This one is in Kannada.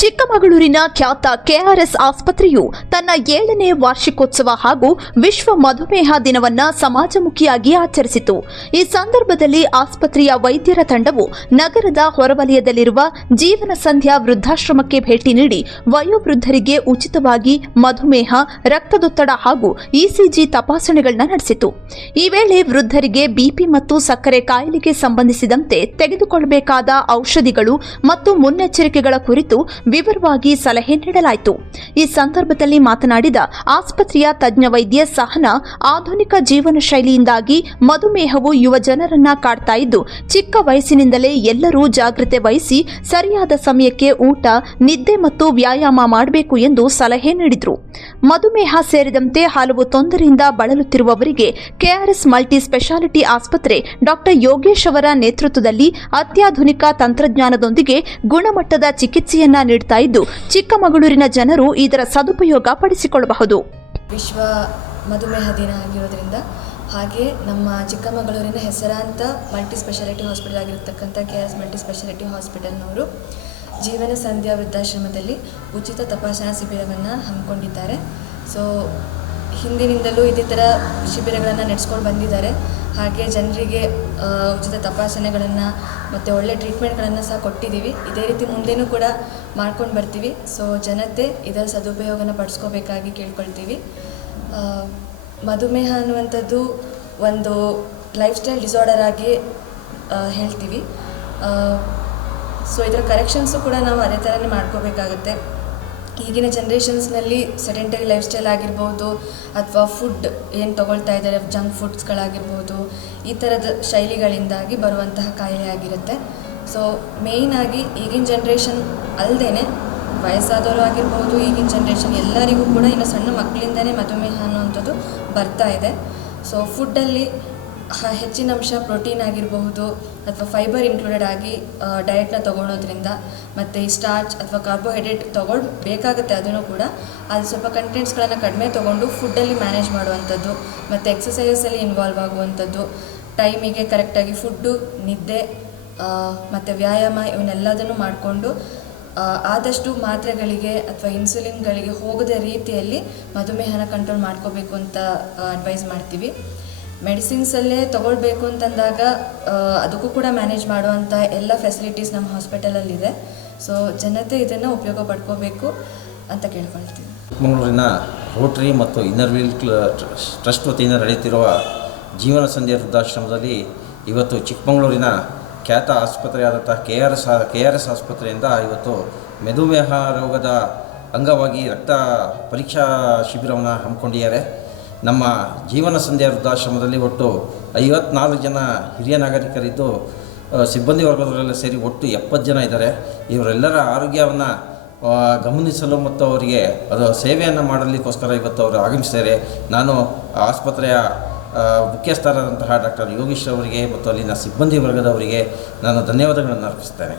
ಚಿಕ್ಕಮಗಳೂರಿನ ಖ್ಯಾತ ಕೆಆರ್ಎಸ್ ಆಸ್ಪತ್ರೆಯು ತನ್ನ 7ನೇ ವಾರ್ಷಿಕೋತ್ಸವ ಹಾಗೂ ವಿಶ್ವ ಮಧುಮೇಹ ದಿನವನ್ನು ಸಮಾಜಮುಖಿಯಾಗಿ ಆಚರಿಸಿತು. ಈ ಸಂದರ್ಭದಲ್ಲಿ ಆಸ್ಪತ್ರೆಯ ವೈದ್ಯರ ತಂಡವು ನಗರದ ಹೊರವಲಯದಲ್ಲಿರುವ ಜೀವನ ಸಂಧ್ಯಾ ವೃದ್ಧಾಶ್ರಮಕ್ಕೆ ಭೇಟಿ ನೀಡಿ ವಯೋವೃದ್ಧರಿಗೆ ಉಚಿತವಾಗಿ ಮಧುಮೇಹ, ರಕ್ತದೊತ್ತಡ ಹಾಗೂ ಇಸಿಜಿ ತಪಾಸಣೆಗಳನ್ನು ನಡೆಸಿತು. ಈ ವೇಳೆ ವೃದ್ಧರಿಗೆ ಬಿಪಿ ಮತ್ತು ಸಕ್ಕರೆ ಕಾಯಿಲೆಗೆ ಸಂಬಂಧಿಸಿದಂತೆ ತೆಗೆದುಕೊಳ್ಳಬೇಕಾದ ಔಷಧಿಗಳು ಮತ್ತು ಮುನ್ನೆಚ್ಚರಿಕೆಗಳ ಕುರಿತು ವಿವರವಾಗಿ ಸಲಹೆ ನೀಡಲಾಯಿತು. ಈ ಸಂದರ್ಭದಲ್ಲಿ ಮಾತನಾಡಿದ ಆಸ್ಪತ್ರೆಯ ತಜ್ಞ ವೈದ್ಯೆ ಸಹನಾ, ಆಧುನಿಕ ಜೀವನ ಶೈಲಿಯಿಂದಾಗಿ ಮಧುಮೇಹವು ಯುವ ಜನರನ್ನ ಕಾಡ್ತಾ ಇದ್ದು, ಚಿಕ್ಕ ವಯಸ್ಸಿನಿಂದಲೇ ಎಲ್ಲರೂ ಜಾಗೃತೆ ವಹಿಸಿ ಸರಿಯಾದ ಸಮಯಕ್ಕೆ ಊಟ, ನಿದ್ದೆ ಮತ್ತು ವ್ಯಾಯಾಮ ಮಾಡಬೇಕು ಎಂದು ಸಲಹೆ ನೀಡಿದರು. ಮಧುಮೇಹ ಸೇರಿದಂತೆ ಹಲವು ತೊಂದರೆಯಿಂದ ಬಳಲುತ್ತಿರುವವರಿಗೆ ಕೆಆರ್ಎಸ್ ಮಲ್ಟಿ ಸ್ಪೆಷಾಲಿಟಿ ಆಸ್ಪತ್ರೆ ಡಾಕ್ಟರ್ ಯೋಗೇಶ್ ಅವರ ನೇತೃತ್ವದಲ್ಲಿ ಅತ್ಯಾಧುನಿಕ ತಂತ್ರಜ್ಞಾನದೊಂದಿಗೆ ಗುಣಮಟ್ಟದ ಚಿಕಿತ್ಸೆಯನ್ನ ನೀಡುತ್ತಾ ಇದ್ದು, ಚಿಕ್ಕಮಗಳೂರಿನ ಜನರು ಇದರ ಸದುಪಯೋಗ ಪಡಿಸಿಕೊಳ್ಳಬಹುದು. ವಿಶ್ವ ಮಧುಮೇಹ ದಿನ ಆಗಿರೋದ್ರಿಂದ ಹಾಗೆ ನಮ್ಮ ಚಿಕ್ಕಮಗಳೂರಿನ ಹೆಸರಾಂತ ಮಲ್ಟಿ ಸ್ಪೆಷಾಲಿಟಿ ಹಾಸ್ಪಿಟಲ್ ಆಗಿರತಕ್ಕಂಥ ಕೆಆರ್ಎಸ್ ಮಲ್ಟಿ ಸ್ಪೆಷಾಲಿಟಿ ಹಾಸ್ಪಿಟಲ್ನವರು ಜೀವನ ಸಂಧ್ಯಾ ವೃದ್ಧಾಶ್ರಮದಲ್ಲಿ ಉಚಿತ ತಪಾಸಣಾ ಶಿಬಿರವನ್ನು ಹಮ್ಮಿಕೊಂಡಿದ್ದಾರೆ. ಸೊ ಹಿಂದಿನಿಂದಲೂ ಇದೇ ಥರ ಶಿಬಿರಗಳನ್ನು ನಡೆಸ್ಕೊಂಡು ಬಂದಿದ್ದಾರೆ. ಹಾಗೆ ಜನರಿಗೆ ಉಚಿತ ತಪಾಸಣೆಗಳನ್ನು ಮತ್ತು ಒಳ್ಳೆ ಟ್ರೀಟ್ಮೆಂಟ್ಗಳನ್ನು ಸಹ ಕೊಟ್ಟಿದ್ದೀವಿ. ಇದೇ ರೀತಿ ಮುಂದೆನೂ ಕೂಡ ಮಾಡ್ಕೊಂಡು ಬರ್ತೀವಿ. ಸೊ ಜನತೆ ಇದರ ಸದುಪಯೋಗನ ಪಡಿಸ್ಕೋಬೇಕಾಗಿ ಕೇಳ್ಕೊಳ್ತೀವಿ. ಮಧುಮೇಹ ಅನ್ನುವಂಥದ್ದು ಒಂದು ಲೈಫ್ ಸ್ಟೈಲ್ ಡಿಸಾರ್ಡರ್ ಆಗಿ ಹೇಳ್ತೀವಿ. ಸೊ ಇದರ ಕರೆಕ್ಷನ್ಸು ಕೂಡ ನಾವು ಅದೇ ಥರನೇ ಮಾಡ್ಕೋಬೇಕಾಗುತ್ತೆ. ಈಗಿನ ಜನ್ರೇಷನ್ಸ್ನಲ್ಲಿ ಸೆಡೆಂಟರಿ ಲೈಫ್ ಸ್ಟೈಲ್ ಆಗಿರ್ಬೋದು, ಅಥವಾ ಫುಡ್ ಏನು ತೊಗೊಳ್ತಾ ಇದ್ದಾರೆ, ಜಂಕ್ ಫುಡ್ಸ್ಗಳಾಗಿರ್ಬೋದು, ಈ ಥರದ ಶೈಲಿಗಳಿಂದಾಗಿ ಬರುವಂತಹ ಕಾಯಿಲೆ ಆಗಿರುತ್ತೆ. ಸೊ ಮೇಯ್ನಾಗಿ ಈಗಿನ ಜನ್ರೇಷನ್ ಅಲ್ಲದೇ ವಯಸ್ಸಾದವರು ಆಗಿರ್ಬೋದು, ಈಗಿನ ಜನ್ರೇಷನ್ ಎಲ್ಲರಿಗೂ ಕೂಡ ಇನ್ನು ಸಣ್ಣ ಮಕ್ಕಳಿಂದನೇ ಮಧುಮೇಹ ಅನ್ನುವಂಥದ್ದು ಬರ್ತಾ ಇದೆ. ಸೊ ಫುಡ್ಡಲ್ಲಿ ಹೆಚ್ಚಿನ ಅಂಶ ಪ್ರೋಟೀನ್ ಆಗಿರಬಹುದು ಅಥವಾ ಫೈಬರ್ ಇನ್ಕ್ಲೂಡೆಡ್ ಆಗಿ ಡಯಟ್ನ ತೊಗೊಳೋದ್ರಿಂದ, ಮತ್ತು ಈ ಸ್ಟಾರ್ಚ್ ಅಥವಾ ಕಾರ್ಬೋಹೈಡ್ರೇಟ್ ಬೇಕಾಗುತ್ತೆ, ಅದನ್ನು ಕೂಡ ಅದು ಸ್ವಲ್ಪ ಕಂಟೆಂಟ್ಸ್ಗಳನ್ನು ಕಡಿಮೆ ತೊಗೊಂಡು ಫುಡ್ಡಲ್ಲಿ ಮ್ಯಾನೇಜ್ ಮಾಡುವಂಥದ್ದು, ಮತ್ತು ಎಕ್ಸಸೈಸಲ್ಲಿ ಇನ್ವಾಲ್ವ್ ಆಗುವಂಥದ್ದು, ಟೈಮಿಗೆ ಕರೆಕ್ಟಾಗಿ ಫುಡ್ಡು, ನಿದ್ದೆ ಮತ್ತು ವ್ಯಾಯಾಮ ಇವನ್ನೆಲ್ಲದನ್ನು ಮಾಡಿಕೊಂಡು ಆದಷ್ಟು ಮಾತ್ರೆಗಳಿಗೆ ಅಥವಾ ಇನ್ಸುಲಿನ್ಗಳಿಗೆ ಹೋಗದ ರೀತಿಯಲ್ಲಿ ಮಧುಮೇಹನ ಕಂಟ್ರೋಲ್ ಮಾಡ್ಕೋಬೇಕು ಅಂತ ಅಡ್ವೈಸ್ ಮಾಡ್ತೀವಿ. ಮೆಡಿಸಿನ್ಸಲ್ಲೇ ತೊಗೊಳ್ಬೇಕು ಅಂತಂದಾಗ ಅದಕ್ಕೂ ಕೂಡ ಮ್ಯಾನೇಜ್ ಮಾಡುವಂಥ ಎಲ್ಲ ಫೆಸಿಲಿಟೀಸ್ ನಮ್ಮ ಹಾಸ್ಪಿಟಲಲ್ಲಿದೆ. ಸೊ ಜನತೆ ಇದನ್ನು ಉಪಯೋಗ ಪಡ್ಕೋಬೇಕು ಅಂತ ಕೇಳ್ಕೊಳ್ತೀವಿ. ಚಿಕ್ಕಮಗಳೂರಿನ ರೋಟರಿ ಮತ್ತು ಇನ್ನರ್ ವೀಲ್ ಟ್ರಸ್ಟ್ ವತಿಯಿಂದ ನಡೆಯುತ್ತಿರುವ ಜೀವನ ಸಂಧ್ಯಾ ವೃದ್ಧಾಶ್ರಮದಲ್ಲಿ ಇವತ್ತು ಚಿಕ್ಕಮಗಳೂರಿನ ಖ್ಯಾತ ಆಸ್ಪತ್ರೆಯಾದಂಥ ಕೆಆರ್ಎಸ್ ಆಸ್ಪತ್ರೆಯಿಂದ ಇವತ್ತು ಮಧುಮೇಹ ರೋಗದ ಅಂಗವಾಗಿ ರಕ್ತ ಪರೀಕ್ಷಾ ಶಿಬಿರವನ್ನು ಹಮ್ಮಿಕೊಂಡಿದ್ದಾರೆ. ನಮ್ಮ ಜೀವನ ಸಂಧ್ಯಾ ವೃದ್ಧಾಶ್ರಮದಲ್ಲಿ ಒಟ್ಟು 54 ಜನ ಹಿರಿಯ ನಾಗರಿಕರಿದ್ದು, ಸಿಬ್ಬಂದಿ ವರ್ಗದವರೆಲ್ಲ ಸೇರಿ ಒಟ್ಟು 70 ಜನ ಇದ್ದಾರೆ. ಇವರೆಲ್ಲರ ಆರೋಗ್ಯವನ್ನು ಗಮನಿಸಲು ಮತ್ತು ಅವರಿಗೆ ಅದು ಸೇವೆಯನ್ನು ಮಾಡಲಿಕ್ಕೋಸ್ಕರ ಇವತ್ತು ಅವರು ಆಗಮಿಸಿದ್ದಾರೆ. ನಾನು ಆಸ್ಪತ್ರೆಯ ಮುಖ್ಯಸ್ಥರಾದಂತಹ ಡಾಕ್ಟರ್ ಯೋಗೇಶ್ ಅವರಿಗೆ ಮತ್ತು ಅಲ್ಲಿನ ಸಿಬ್ಬಂದಿ ವರ್ಗದವರಿಗೆ ನಾನು ಧನ್ಯವಾದಗಳನ್ನು ಅರ್ಪಿಸ್ತೇನೆ.